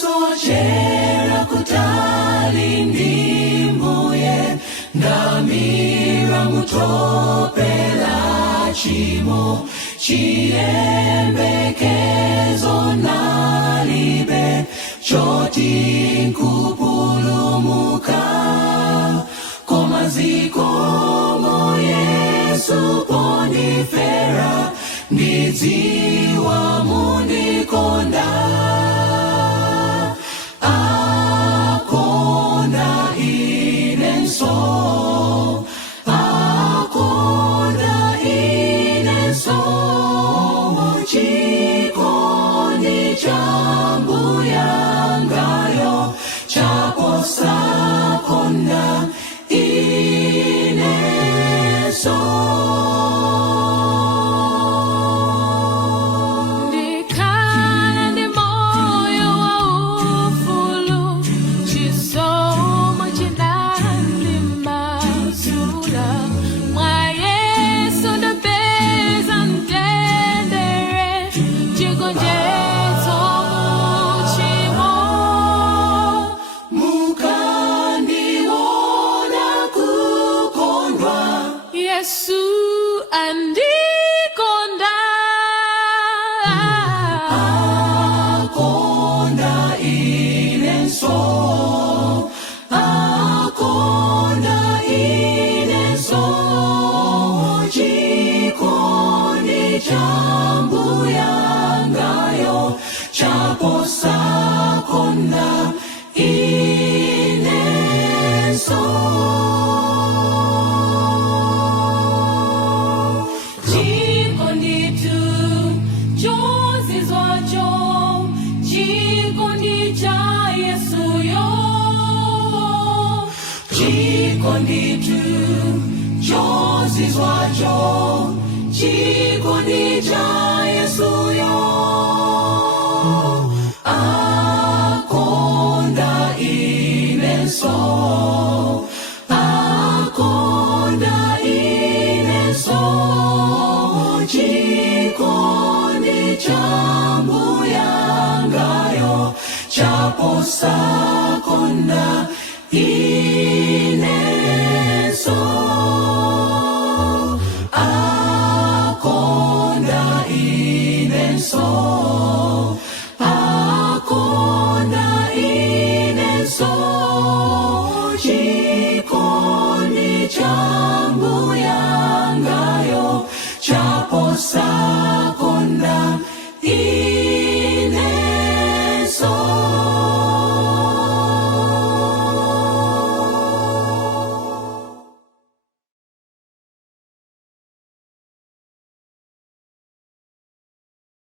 sochera kutali ndimbuye ndamira mutopela chimo chiyembekezo nalibe choti nkupulumuka komazikomo Yesu ponifera ndidziwa mundikonda akonda inenso chikondi chambuyangayo chaposakonda ineso. Yesu andikonda akonda inenso chikondi chambuyangayo chaposakonda inenso. Chikondi tu chozi zwacho chikondi cha Yesu yo akonda inenso chikondi chambuyangayo chaposakonda ineso akonda inenso chikondi chambuyangayo chaposakonda